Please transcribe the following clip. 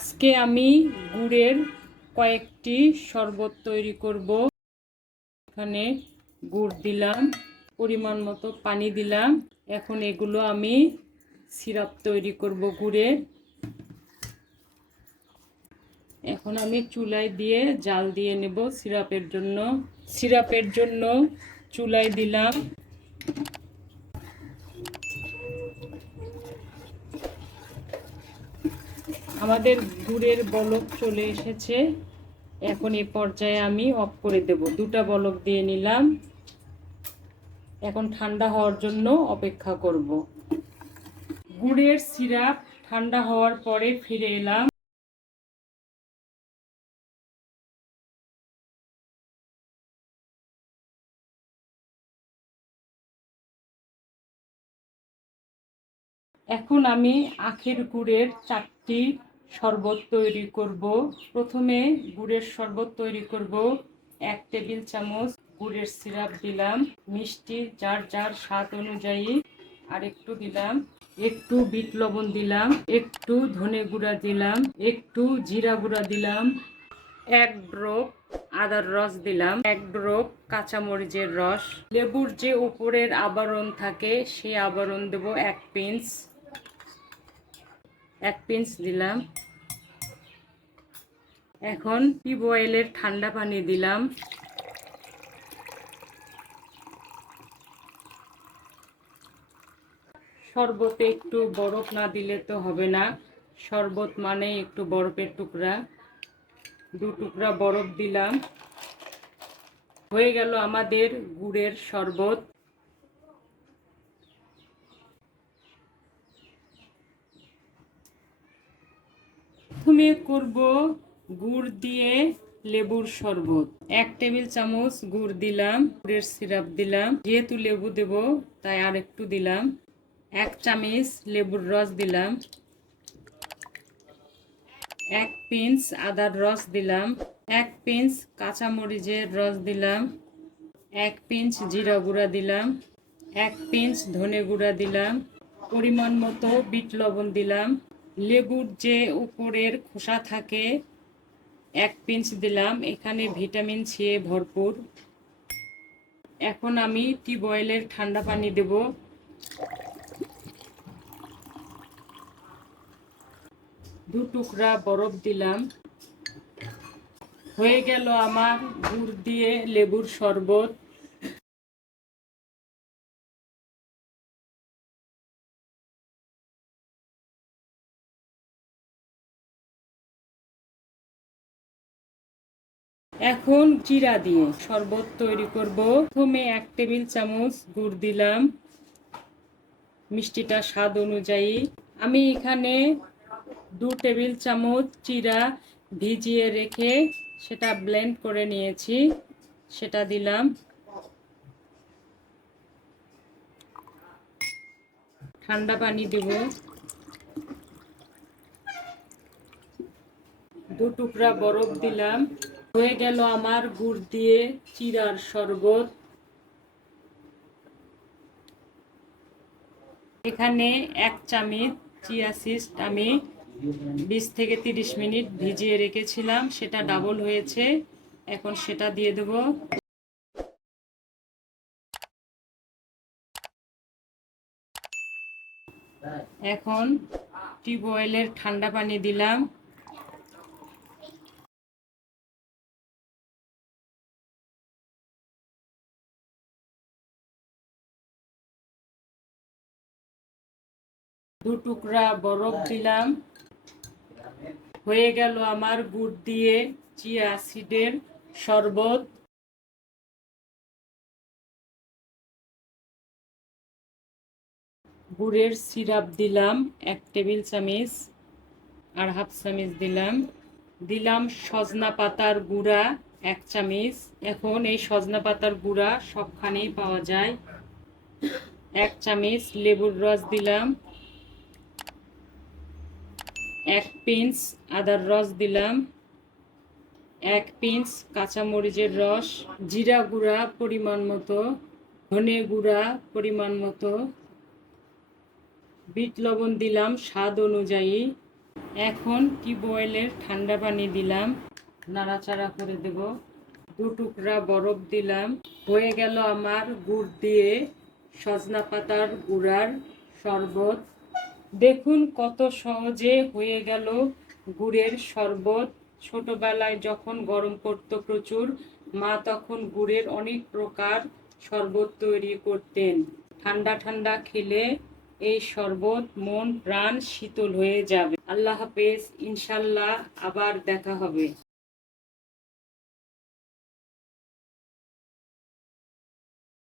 আজকে আমি গুড়ের কয়েকটি শরবত তৈরি করব। এখানে গুড় দিলাম, পরিমাণ মতো পানি দিলাম। এখন এগুলো আমি সিরাপ তৈরি করব গুড়ের। এখন আমি চুলায় দিয়ে জাল দিয়ে নেব সিরাপের জন্য। চুলায় দিলাম। আমাদের গুড়ের বলক চলে এসেছে। এখন এই পর্যায়ে আমি অফ করে দেব। দুটা বলক দিয়ে নিলাম। এখন ঠান্ডা হওয়ার জন্য অপেক্ষা করব। গুড়ের সিরাপ ঠান্ডা হওয়ার পরে ফিরে এলাম। এখন আমি আখের গুড়ের 4টি শরবত তৈরি করব। প্রথমে গুড়ের শরবত তৈরি করব। 1 টেবিল চামচ গুড়ের সিরাপ দিলাম। মিষ্টি যার যার স্বাদ অনুযায়ী আর একটু দিলাম। একটু বিট লবণ দিলাম, একটু ধনে গুঁড়া দিলাম, একটু জিরা গুঁড়া দিলাম, 1 ড্রপ আদার রস দিলাম, 1 ড্রপ কাঁচামরিচের রস। লেবুর যে উপরের আবরণ থাকে সেই আবরণ দেব 1 পিঞ্চ। 1 পিঞ্চ দিলাম। এখন টিউবওয়েলের ঠান্ডা পানি দিলাম। শরবতে একটু বরফ না দিলে তো হবে না। শরবত মানে একটু বরফের টুকরা। 2 টুকরা বরফ দিলাম। হয়ে গেল আমাদের গুড়ের শরবত। প্রথমে করব গুড় দিয়ে লেবুর শরবত। 1 টেবিল চামচ গুড় দিলাম, গুড়ের সিরাপ দিলাম। যেহেতু লেবু দেব তাই আর একটু দিলাম। 1 চামচ লেবুর রস দিলাম, 1 পিঞ্চ আদার রস দিলাম, 1 পিঞ্চ কাঁচামরিচের রস দিলাম, 1 পিঞ্চ জিরা গুঁড়া দিলাম, 1 পিঞ্চ ধনে গুঁড়া দিলাম, পরিমাণ মতো বিট লবণ দিলাম। লেবুর যে উপরের খোসা থাকে 1 পিঞ্চ দিলাম। এখানে ভিটামিন সি ভরপুর। এখন আমি টিউবওয়েলের ঠান্ডা পানি দেব। 2 টুকরা বরফ দিলাম। হয়ে গেল আমার গুড় দিয়ে লেবুর শরবত। এখন জিরা দিয়ে শরবত তৈরি করব। প্রথমে 1 টেবিল চামচ গুড় দিলাম, মিষ্টিটা স্বাদ অনুযায়ী। আমি এখানে 2 টেবিল চামচ জিরা ভিজিয়ে রেখে সেটা ব্লেন্ড করে নিয়েছি, সেটা দিলাম। ঠান্ডা পানি দেব। 2 টুকরা বরফ দিলাম। হয়ে গেল আমার গুড় দিয়ে চিড়ার শরবত। এখানে 1 চামচ চিয়া সিড আমি 20 থেকে 30 মিনিট ভিজিয়ে রেখেছিলাম, সেটা ডাবল হয়েছে। এখন সেটা দিয়ে দেব। এখন টিউবওয়েলের ঠান্ডা পানি দিলাম। দু টুকরা বরফ দিলাম। হয়ে গেল আমার গুড় দিয়ে চিয়া সিডের শরবত। গুড়ের সিরাপ দিলাম 1 টেবিল চামচ আর হাফ চামচ দিলাম। দিলাম সজনা পাতার গুঁড়া 1 চামচ। এখন এই সজনা পাতার গুঁড়া সবখানেই পাওয়া যায়। 1 চামচ লেবুর রস দিলাম, 1 পিঞ্চ আদার রস দিলাম, 1 পিঞ্চ কাঁচামরিচের রস, জিরা গুঁড়া পরিমাণ মতো, ধনে গুঁড়া পরিমাণ মতো, বিট লবণ দিলাম স্বাদ অনুযায়ী। এখন টিউবওয়েলের ঠান্ডা পানি দিলাম, নাড়াচাড়া করে দেব। 2 টুকরা বরফ দিলাম। হয়ে গেল আমার গুড় দিয়ে সজনা পাতার গুঁড়ার শরবত। দেখুন কত সহজে হয়ে গেল গুড়ের শরবত। ছোটবেলায় যখন গরম পড়তো প্রচুর, মা তখন গুড়ের অনেক প্রকার শরবত তৈরি করতেন। ঠান্ডা ঠান্ডা খেলে এই শরবত মন প্রাণ শীতল হয়ে যাবে। আল্লাহ হাফেজ, ইনশাল্লাহ আবার দেখা হবে।